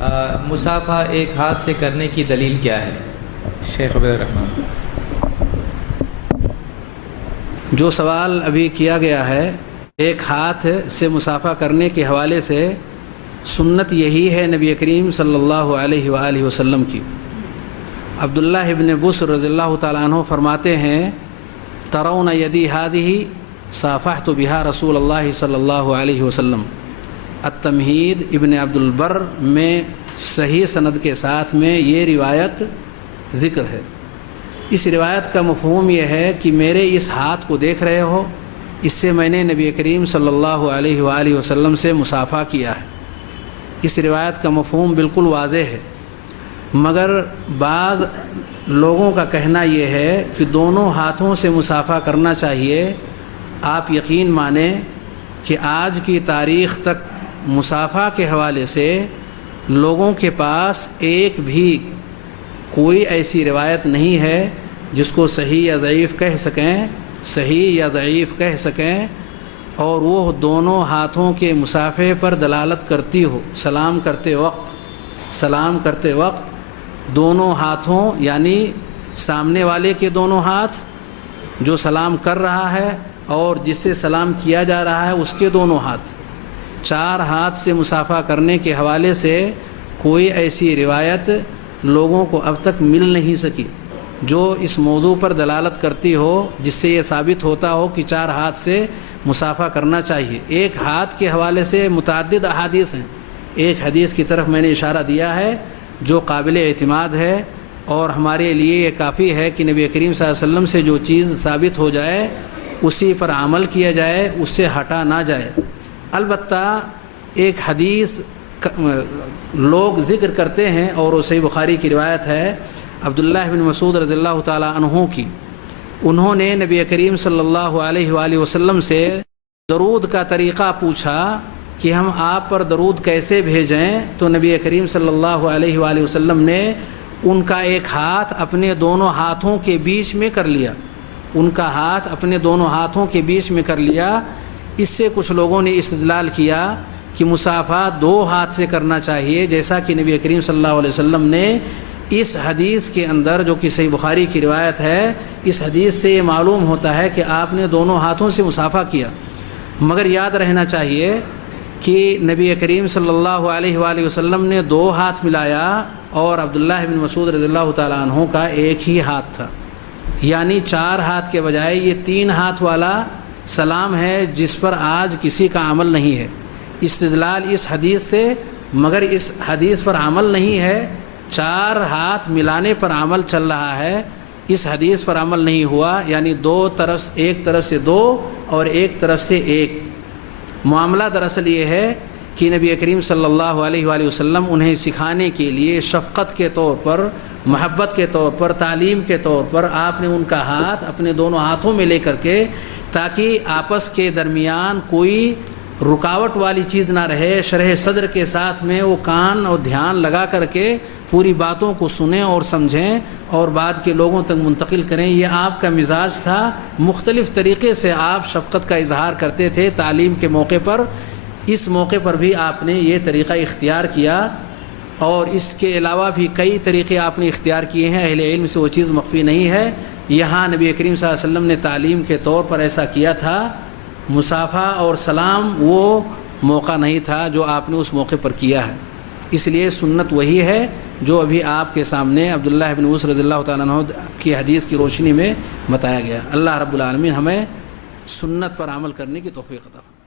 مصافحہ ایک ہاتھ سے کرنے کی دلیل کیا ہے؟ شیخ عبید الرحمن۔ جو سوال ابھی کیا گیا ہے ایک ہاتھ سے مصافحہ کرنے کے حوالے سے، سنت یہی ہے نبی کریم صلی اللہ علیہ وآلہ وسلم کی۔ عبداللہ ابن بصر رضی اللہ تعالیٰ عنہ فرماتے ہیں، ترون یدی ہذہ صافحت بہا رسول اللہ صلی اللہ علیہ وسلم۔ التمہید ابن عبد البر میں صحیح سند کے ساتھ میں یہ روایت ذکر ہے۔ اس روایت کا مفہوم یہ ہے کہ میرے اس ہاتھ کو دیکھ رہے ہو، اس سے میں نے نبی کریم صلی اللہ علیہ وآلہ وسلم سے مصافحہ کیا ہے۔ اس روایت کا مفہوم بالکل واضح ہے، مگر بعض لوگوں کا کہنا یہ ہے کہ دونوں ہاتھوں سے مصافحہ کرنا چاہیے۔ آپ یقین مانیں کہ آج کی تاریخ تک مصافحہ کے حوالے سے لوگوں کے پاس ایک بھی کوئی ایسی روایت نہیں ہے جس کو صحیح یا ضعیف کہہ سکیں، صحیح یا ضعیف کہہ سکیں، اور وہ دونوں ہاتھوں کے مصافحے پر دلالت کرتی ہو۔ سلام کرتے وقت دونوں ہاتھوں، یعنی سامنے والے کے دونوں ہاتھ جو سلام کر رہا ہے اور جس سے سلام کیا جا رہا ہے اس کے دونوں ہاتھ، چار ہاتھ سے مصافحہ کرنے کے حوالے سے کوئی ایسی روایت لوگوں کو اب تک مل نہیں سکی جو اس موضوع پر دلالت کرتی ہو، جس سے یہ ثابت ہوتا ہو کہ چار ہاتھ سے مصافحہ کرنا چاہیے۔ ایک ہاتھ کے حوالے سے متعدد احادیث ہیں۔ ایک حدیث کی طرف میں نے اشارہ دیا ہے جو قابل اعتماد ہے، اور ہمارے لیے یہ کافی ہے کہ نبی کریم صلی اللہ علیہ وسلم سے جو چیز ثابت ہو جائے اسی پر عمل کیا جائے، اس سے ہٹا نہ جائے۔ البتہ ایک حدیث لوگ ذکر کرتے ہیں اور وہ صحیح بخاری کی روایت ہے، عبداللہ بن مسعود رضی اللہ تعالیٰ عنہ کی۔ انہوں نے نبی کریم صلی اللہ علیہ وآلہ وسلم سے درود کا طریقہ پوچھا کہ ہم آپ پر درود کیسے بھیجیں، تو نبی کریم صلی اللہ علیہ وآلہ وسلم نے ان کا ایک ہاتھ اپنے دونوں ہاتھوں کے بیچ میں کر لیا، ان کا ہاتھ اپنے دونوں ہاتھوں کے بیچ میں کر لیا۔ اس سے کچھ لوگوں نے استدلال کیا کہ مصافحہ دو ہاتھ سے کرنا چاہیے، جیسا کہ نبی کریم صلی اللہ علیہ وسلم نے اس حدیث کے اندر، جو کہ صحیح بخاری کی روایت ہے، اس حدیث سے یہ معلوم ہوتا ہے کہ آپ نے دونوں ہاتھوں سے مصافحہ کیا۔ مگر یاد رہنا چاہیے کہ نبی کریم صلی اللہ علیہ وآلہ وسلم نے دو ہاتھ ملایا اور عبداللہ بن مسعود رضی اللہ تعالیٰ عنہ کا ایک ہی ہاتھ تھا، یعنی چار ہاتھ کے بجائے یہ تین ہاتھ والا سلام ہے جس پر آج کسی کا عمل نہیں ہے۔ استدلال اس حدیث سے، مگر اس حدیث پر عمل نہیں ہے، چار ہاتھ ملانے پر عمل چل رہا ہے، اس حدیث پر عمل نہیں ہوا، یعنی ایک طرف سے دو اور ایک طرف سے ایک۔ معاملہ دراصل یہ ہے کہ نبی کریم صلی اللہ علیہ وآلہ وسلم انہیں سکھانے کے لیے شفقت کے طور پر، محبت کے طور پر، تعلیم کے طور پر آپ نے ان کا ہاتھ اپنے دونوں ہاتھوں میں لے کر کے، تاکہ آپس کے درمیان کوئی رکاوٹ والی چیز نہ رہے، شرح صدر کے ساتھ میں وہ کان اور دھیان لگا کر کے پوری باتوں کو سنیں اور سمجھیں اور بعد کے لوگوں تک منتقل کریں۔ یہ آپ کا مزاج تھا۔ مختلف طریقے سے آپ شفقت کا اظہار کرتے تھے تعلیم کے موقع پر۔ اس موقع پر بھی آپ نے یہ طریقہ اختیار کیا، اور اس کے علاوہ بھی کئی طریقے آپ نے اختیار کیے ہیں، اہل علم سے وہ چیز مخفی نہیں ہے۔ یہاں نبی کریم صلی اللہ علیہ وسلم نے تعلیم کے طور پر ایسا کیا تھا۔ مصافحہ اور سلام وہ موقع نہیں تھا جو آپ نے اس موقع پر کیا ہے، اس لیے سنت وہی ہے جو ابھی آپ کے سامنے عبداللہ بن مسعود رضی اللہ تعالیٰ عنہ کی حدیث کی روشنی میں بتایا گیا۔ اللہ رب العالمین ہمیں سنت پر عمل کرنے کی توفیق عطا فرمائے۔